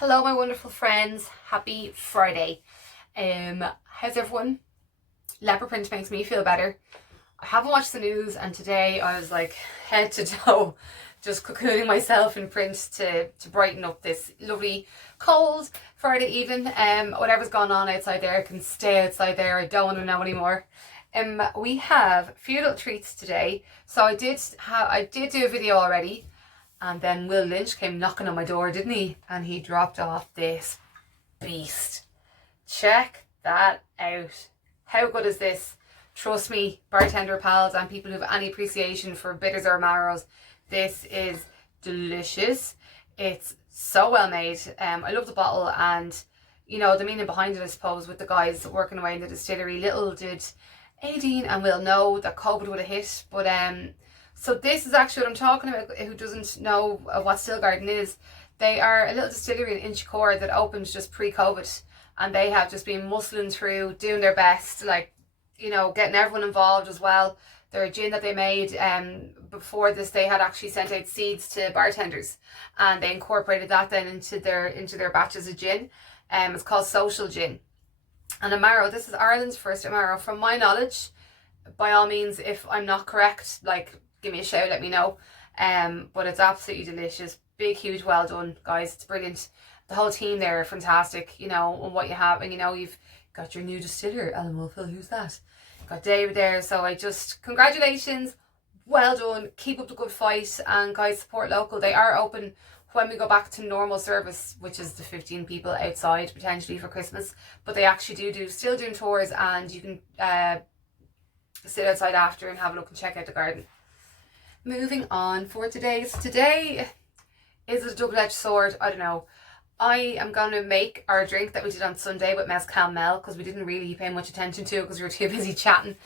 Hello my wonderful friends, happy Friday. How's everyone? Leopard print makes me feel better. I haven't watched the news and today I was like head to toe just cocooning myself in print to brighten up this lovely cold Friday evening. Whatever's going on outside there can stay outside there. I don't want to know anymore. We have a few little treats today. So I did do a video already. And then Will Lynch came knocking on my door, didn't he? And he dropped off this beast. Check that out. How good is this? Trust me, bartender pals and people who have any appreciation for bitters or amaros, this is delicious. It's so well made. I love the bottle, and you know the meaning behind it, I suppose, with the guys working away in the distillery. Little did Aideen and Will know that COVID would have hit, but so this is actually what I'm talking about. Who doesn't know what Still Garden is? They are a little distillery in Inchicore that opened just pre-COVID, and they have just been muscling through, doing their best, like, you know, getting everyone involved as well. Their gin that they made before this, they had actually sent out seeds to bartenders, and they incorporated that then into their batches of gin. It's called Social Gin. And Amaro, this is Ireland's first Amaro, from my knowledge. By all means, if I'm not correct, like, give me a shout, let me know. But it's absolutely delicious. Big, huge, well done, guys. It's brilliant. The whole team there are fantastic, you know, and what you have. And, you know, you've got your new distiller, Ellen Wolfill. Who's that? Got David there. So congratulations. Well done. Keep up the good fight. And, guys, support local. They are open when we go back to normal service, which is the 15 people outside, potentially, for Christmas. But they actually still doing tours. And you can sit outside after and have a look and check out the garden. Moving on for today. Today, is it a double-edged sword? I don't know. I am going to make our drink that we did on Sunday with Mezcal Mel, because we didn't really pay much attention to it because we were too busy chatting.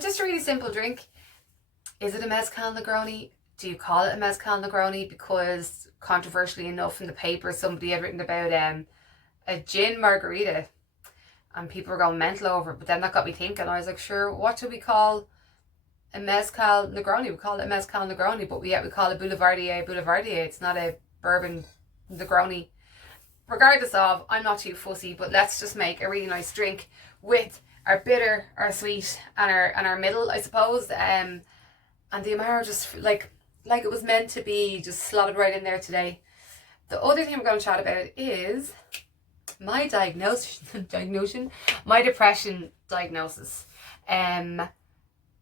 Just a really simple drink. Is it a Mezcal Negroni? Do you call it a Mezcal Negroni? Because controversially enough, in the paper somebody had written about a gin margarita, and people were going mental over it. But then that got me thinking. I was like, sure, what do we call a Mezcal Negroni? We call it a Mezcal Negroni, but we call it Boulevardier. It's not a bourbon Negroni. Regardless of, I'm not too fussy, but let's just make a really nice drink with our bitter, our sweet, and our middle, I suppose. And the Amaro just like it was meant to be, just slotted right in there today. The other thing we're going to chat about is my my depression diagnosis.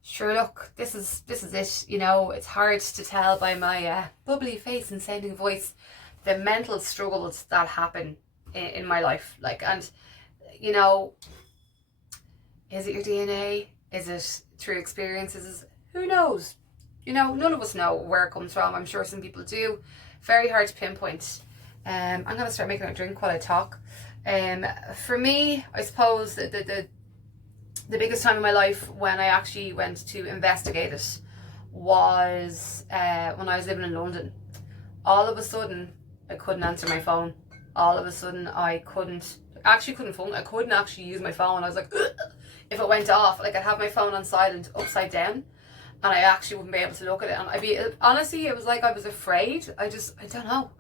Sure, look, this is it. You know, it's hard to tell by my bubbly face and sounding voice the mental struggles that happen in my life. Like, and you know, is it your DNA? Is it through experiences? Who knows? You know, none of us know where it comes from. I'm sure some people do. Very hard to pinpoint. I'm gonna start making a drink while I talk. For me, I suppose the biggest time in my life when I actually went to investigate it was when I was living in London. All of a sudden, I couldn't answer my phone. All of a sudden, I couldn't actually use my phone. I was like, ugh! If it went off, like, I'd have my phone on silent upside down, and I actually wouldn't be able to look at it. And honestly, it was like I was afraid. I don't know.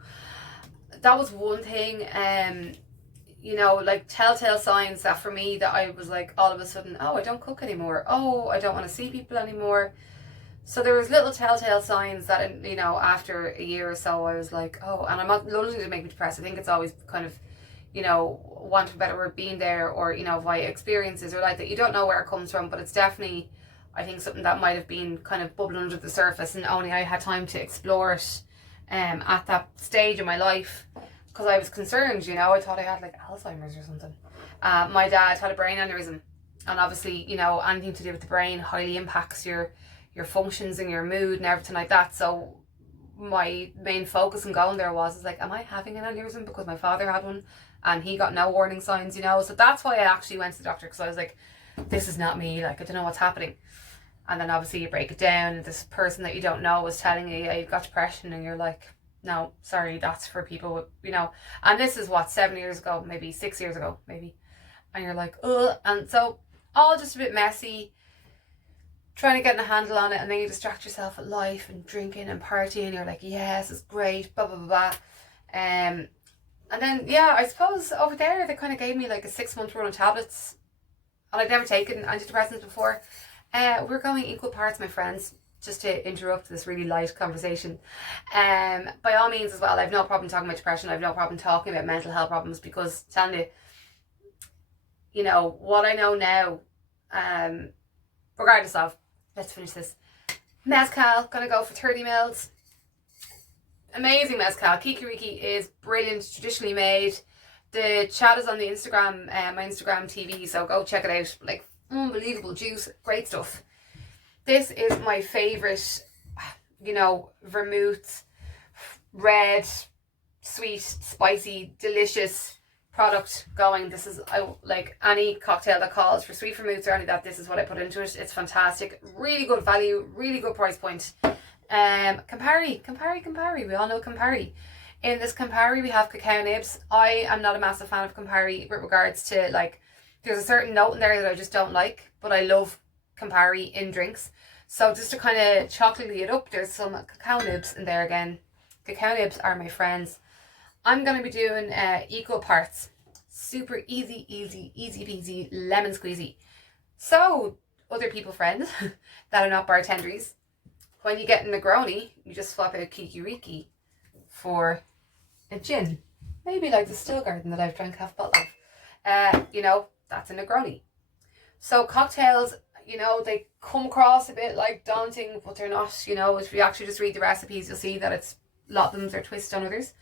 That was one thing. You know, like telltale signs that for me, that I was like, all of a sudden, oh, I don't cook anymore. Oh, I don't want to see people anymore. So there was little telltale signs that, you know, after a year or so, I was like, oh, and I'm not literally to make me depressed. I think it's always kind of, you know, want for a better word, being there, or, you know, via experiences or like that. You don't know where it comes from, but it's definitely, I think, something that might have been kind of bubbling under the surface, and only I had time to explore it at that stage in my life. Because I was concerned, you know, I thought I had like Alzheimer's or something. My dad had a brain aneurysm, and obviously, you know, anything to do with the brain highly impacts your functions and your mood and everything like that. So my main focus in going there was like, am I having an aneurysm? Because my father had one and he got no warning signs, you know. So that's why I actually went to the doctor, because I was like, this is not me, like, I don't know what's happening. And then obviously you break it down, and this person that you don't know is telling you, yeah, you've got depression, and you're like, no, sorry, that's for people with, you know. And this is what, 7 years ago, maybe 6 years ago, maybe. And you're like, ugh. And so all just a bit messy, trying to get a handle on it, and then you distract yourself with life and drinking and partying, and you're like, yes, it's great, blah blah blah blah. And then, yeah, I suppose over there they kind of gave me like a 6 month run of tablets, and I'd never taken antidepressants before. We're going equal parts, my friends, just to interrupt this really light conversation. By all means as well, I've no problem talking about depression, I've no problem talking about mental health problems, because telling you, you know, what I know now, regardless of, let's finish this. Mezcal, gonna go for 30 mils. Amazing mezcal. Kikiriki is brilliant, traditionally made. The chat is on the Instagram, my Instagram TV, so go check it out. Like, unbelievable juice, great stuff. This is my favourite, you know, vermouth, red, sweet, spicy, delicious product going. This is, like any cocktail that calls for sweet vermouths or any of that, this is what I put into it. It's fantastic. Really good value, really good price point. Campari. We all know Campari. In this Campari, we have cacao nibs. I am not a massive fan of Campari with regards to, like, there's a certain note in there that I just don't like, but I love Campari in drinks. So just to kind of chocolatey it up, there's some cacao nibs in there again. Cacao nibs are my friends. I'm going to be doing equal parts. Super easy peasy, lemon squeezy. So, other people, friends, that are not bartenders, when you get a Negroni, you just swap out Kikiriki for a gin. Maybe like the Still Garden that I've drank half a bottle of. You know, that's a Negroni. So cocktails, you know, they come across a bit like daunting, but they're not. You know, if you actually just read the recipes, you'll see that it's, a lot of them are twists on others.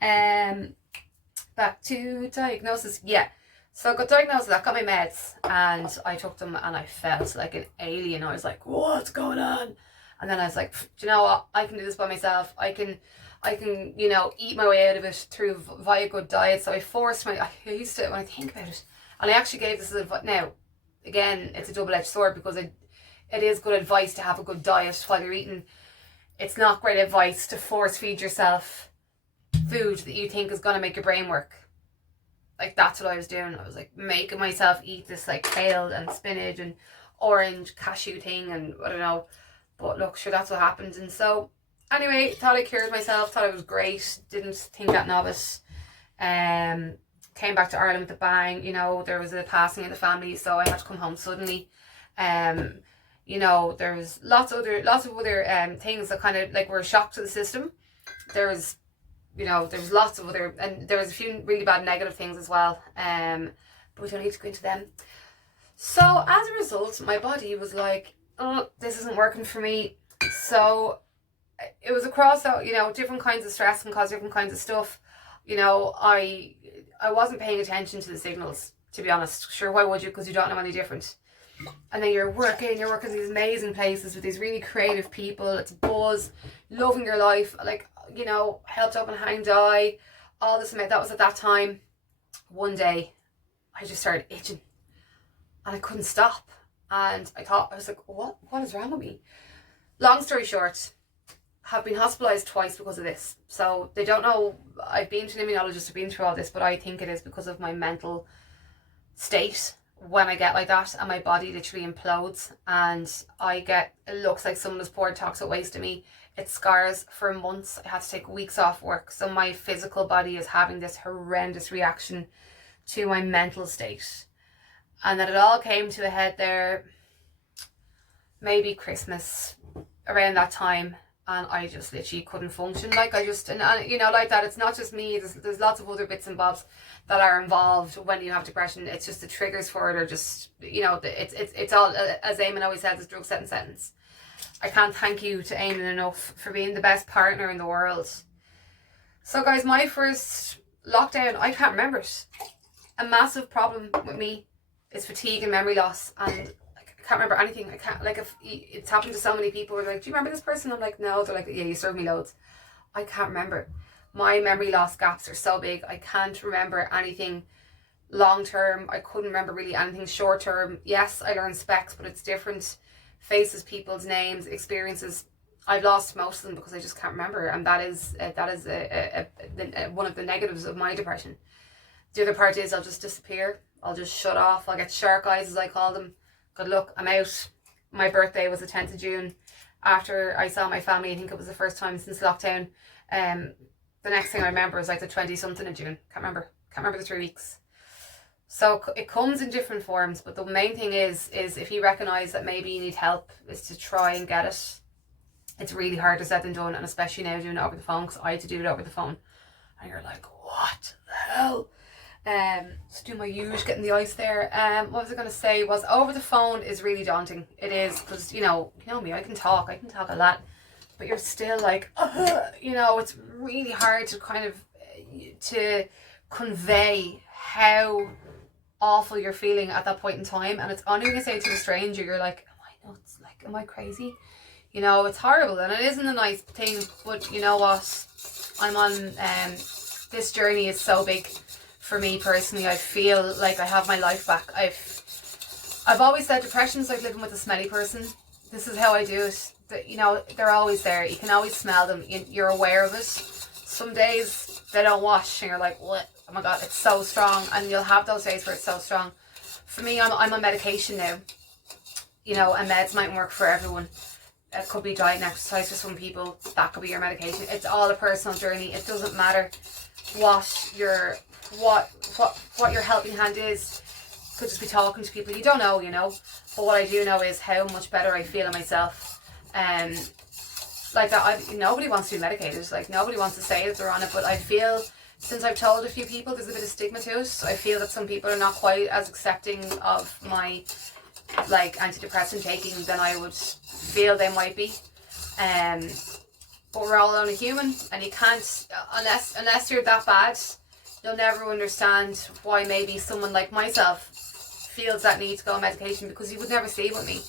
Back to diagnosis. Yeah. So I got diagnosed, I got my meds, and I took them, and I felt like an alien. I was like, what's going on? And then I was like, do you know what? I can do this by myself. I can, you know, eat my way out of it through via good diet. So I forced I used to, when I think about it, and I actually gave this advice. Now, again, it's a double-edged sword, because it is good advice to have a good diet while you're eating. It's not great advice to force feed yourself food that you think is going to make your brain work. Like, that's what I was doing. I was like making myself eat this like kale and spinach and orange cashew thing, and I don't know. But look, sure, that's what happened. And so, anyway, thought I cured myself, thought I was great, didn't think that novice. Came back to Ireland with a bang. You know, there was a passing in the family, so I had to come home suddenly. You know, there's lots of other things that kind of like were a shock to the system. There was, you know, there's lots of other, and there was a few really bad negative things as well. But we don't need to go into them. So as a result, my body was like, oh, this isn't working for me. So it was across, you know, different kinds of stress can cause different kinds of stuff. You know, I wasn't paying attention to the signals, to be honest. Sure, why would you? Because you don't know any different. And then you're working these amazing places with these really creative people. It's buzz, loving your life. Like, you know, helped open Hang Die, all this. That was at that time. One day, I just started itching, and I couldn't stop. And I was like, what is wrong with me? Long story short, have been hospitalised twice because of this. So they don't know, I've been to an immunologist, I've been through all this, but I think it is because of my mental state when I get like that, and my body literally implodes, and it looks like someone has poured toxic waste in me. It scars for months. I had to take weeks off work. So my physical body is having this horrendous reaction to my mental state. And then it all came to a head there, maybe Christmas, around that time, and I just literally couldn't function. Like, and you know, like that, it's not just me, there's lots of other bits and bobs that are involved when you have depression. It's just the triggers for it are just, you know, it's all, as Eamon always says, it's drug set and sentence. I can't thank you to Eamon enough for being the best partner in the world. So guys, my first lockdown, I can't remember it. A massive problem with me is fatigue and memory loss, and I can't remember anything. I can't, like, if it's happened to so many people, we're like, do you remember this person? I'm like, no. They're like, yeah, you served me loads. I can't remember. My memory loss gaps are so big. I can't remember anything long term. I couldn't remember really anything short term. Yes, I learned specs, but it's different. Faces, people's names, experiences. I've lost most of them because I just can't remember, and that is one of the negatives of my depression. The other part is I'll just disappear. I'll just shut off. I'll get shark eyes, as I call them. Good luck, I'm out. My birthday was the 10th of June. After I saw my family, I think it was the first time since lockdown. The the next thing I remember is like the 20 something in June. Can't remember the 3 weeks. So it comes in different forms, but the main thing is if you recognise that maybe you need help, is to try and get it. It's really harder said than done, and especially now doing it over the phone, because I had to do it over the phone. And you're like, what the hell? Just do my usual, getting the ice there. What was I going to say was over the phone is really daunting. It is, because you know me, I can talk a lot, but you're still like, it's really hard to kind of to convey how awful you're feeling at that point in time. And it's only when you say it to a stranger, you're like, am I nuts? Like, am I crazy? It's horrible, and it isn't a nice thing, but you know what? I'm on, this journey is so big for me personally. I feel like I have my life back. I've always said depression's like living with a smelly person. This is how I do it. They're always there. You can always smell them. You're aware of it. Some days they don't wash and you're like, what? Oh my God, it's so strong. And you'll have those days where it's so strong. For me, I'm on medication now. And meds mightn't work for everyone. It could be diet and exercise for some people. That could be your medication. It's all a personal journey. It doesn't matter what your helping hand is. Could just be talking to people you don't know, But what I do know is how much better I feel in myself. Like that, nobody wants to be medicated. Like, nobody wants to say that they're on it. But I feel, since I've told a few people, there's a bit of stigma to it. So I feel that some people are not quite as accepting of my antidepressant taking than I would feel they might be. But we're all only human, and you can't, unless you're that bad, you'll never understand why maybe someone like myself feels that need to go on medication, because you would never see it with me.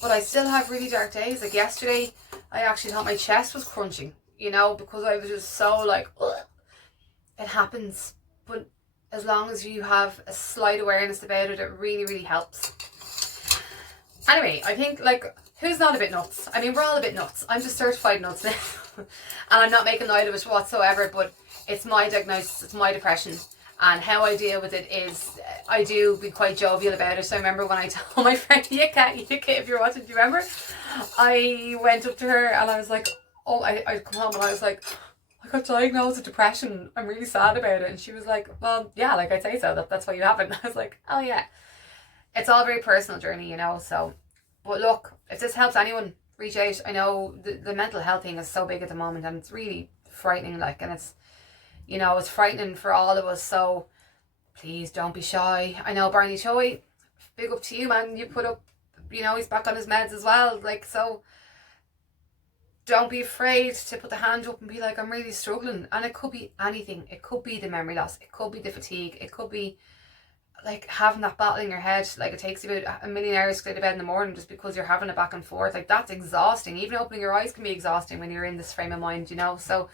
But I still have really dark days. Like yesterday, I actually thought my chest was crunching, because I was just so like, ugh. It happens. But as long as you have a slight awareness about it, it really, really helps. Anyway, I think, who's not a bit nuts? I mean, we're all a bit nuts. I'm just certified nuts now. And I'm not making light of it whatsoever, but it's my diagnosis, it's my depression. And how I deal with it is, I do be quite jovial about it. So I remember when I told my friend Yika, if you're watching, do you remember? I went up to her and I was like, I come home and I was like, I got diagnosed with depression. I'm really sad about it. And she was like, well, yeah, I'd say so. That's why you have it. And I was like, oh yeah. It's all a very personal journey, so. But look, if this helps anyone, reach out. I know the mental health thing is so big at the moment, and it's really frightening, and it's, it's frightening for all of us. So please don't be shy. I know Barney Choi, big up to you, man. You put up, he's back on his meds as well. So don't be afraid to put the hand up and be like, I'm really struggling. And it could be anything. It could be the memory loss. It could be the fatigue. It could be having that battle in your head. It takes you about 1,000,000 hours to go to bed in the morning just because you're having it back and forth. That's exhausting. Even opening your eyes can be exhausting when you're in this frame of mind, So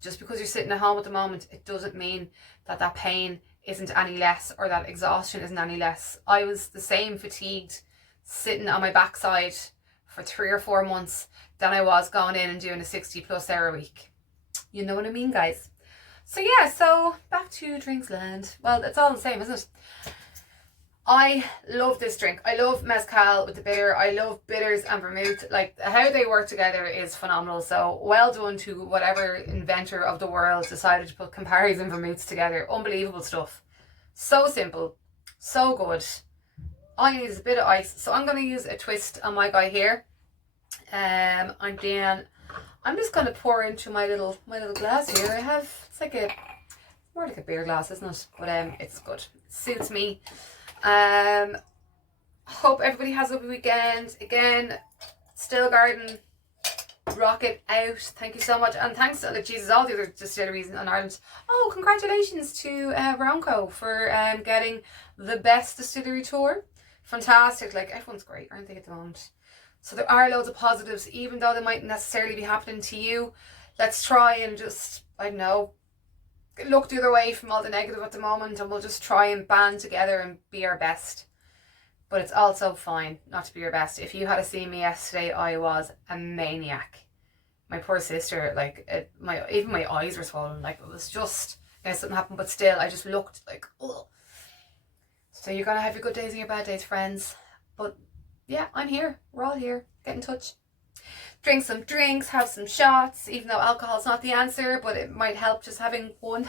just because you're sitting at home at the moment, it doesn't mean that pain isn't any less, or that exhaustion isn't any less. I was the same fatigued sitting on my backside for 3 or 4 months than I was going in and doing a 60+ hour week. You know what I mean, guys? So yeah, so back to Drinksland. Well, it's all the same, isn't it? I love this drink. I love mezcal with the bitter. I love bitters and vermouth. How they work together is phenomenal. So well done to whatever inventor of the world decided to put Camparis and vermouths together. Unbelievable stuff. So simple. So good. All you need is a bit of ice. So I'm going to use a twist on my guy here. And then I'm just going to pour into my little glass here. I have, it's more like a beer glass, isn't it? But it's good. It suits me. Hope everybody has a good weekend. Again, Still Garden, rock it out. Thank you so much. And thanks to Jesus, all the other distilleries in Ireland. Oh, congratulations to Ronco for getting the best distillery tour. Fantastic. Everyone's great, aren't they, at the moment? So there are loads of positives, even though they mightn't necessarily be happening to you. Let's try and just, I don't know, look the other way from all the negative at the moment, and we'll just try and band together and be our best. But it's also fine not to be your best. If you had seen me yesterday, I was a maniac. My poor sister, even my eyes were swollen. It was just, something happened, but still, I just looked ugh. So you're gonna have your good days and your bad days, friends. But yeah, I'm here. We're all here. Get in touch. drink some drinks, have some shots, even though alcohol's not the answer, but it might help just having one.